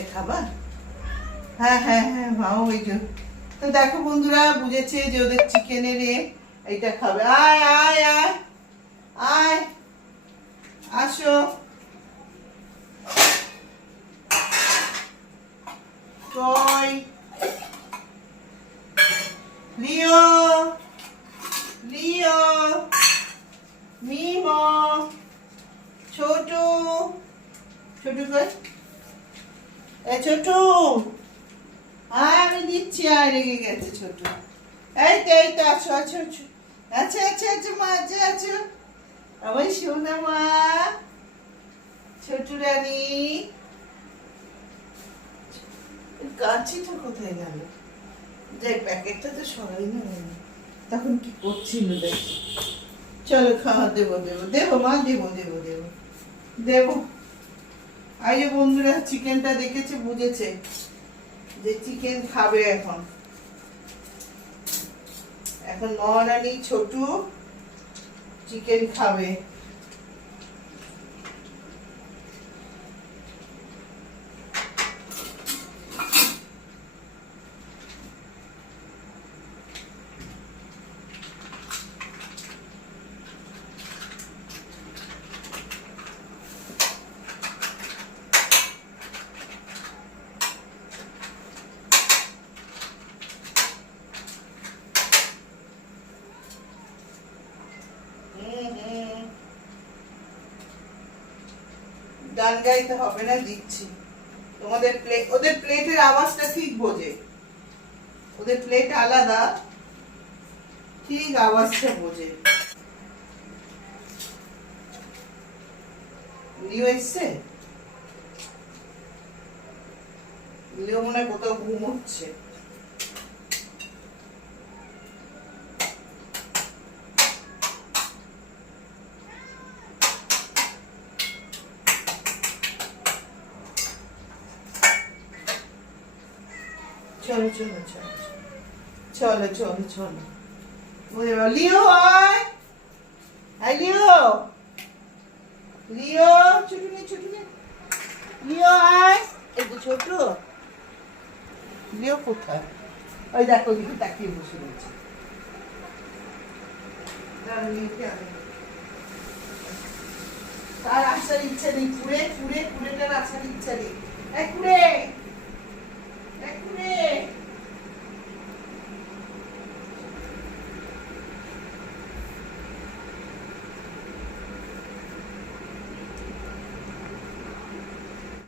এটা খাবা? হ্যাঁ হ্যাঁ হ্যাঁ ভাও ওই যে। তো দেখো বন্ধুরা বুঝেছে যে ওদের চিকেনের এইটা খাবে। আয় আয় আয় আয়, আসো। কই লিও, লিও, মিমো, ছোটু, ছোটু কই? এ ছোটু, আমি দিচ্ছি। আর রেগে গেছে ছোটু। এই তো আছো আছো আছো, আচ্ছা আচ্ছা আচ্ছা মা, আচ্ছা আছো আমার সোনা মা, ছোটু রানী। কাঁচিটা কোথায় গেল? যে প্যাকেটটা তো সরাই না, তখন কি করছিল দেখ। চলো খাওয়া দেবো দেবো দেবো মা, দেবো দেবো দেবো দেবো। আর যে বন্ধুরা চিকেনটা দেখেছে বুঝেছে যে চিকেন খাবে এখন। এখন মহারানী ছোটু চিকেন খাবে। গান গাইতে হবে না, দিচ্ছি তোমাদের প্লেট। ওদের প্লেটের আওয়াজটা ঠিক বোঝে, ওদের প্লেট আলাদা, ঠিক আওয়াজটা বোঝে। লিও এসছে, লিও মনে হয় কোথাও ঘুম হচ্ছে। চলো চলো চলো চলো চলো চলো। লিও আয়, আয় লিও, লিও ছুটু নে ছুটু নে, লিও আয়। এই তো ছোট লিও কোথায়? ওই দেখো দিকে তাকিয়ে বসে রয়েছে। তার আসার ইচ্ছা নেই, কুড়ে কুড়ে কুড়েটার আসার ইচ্ছা নেই। কুড়ে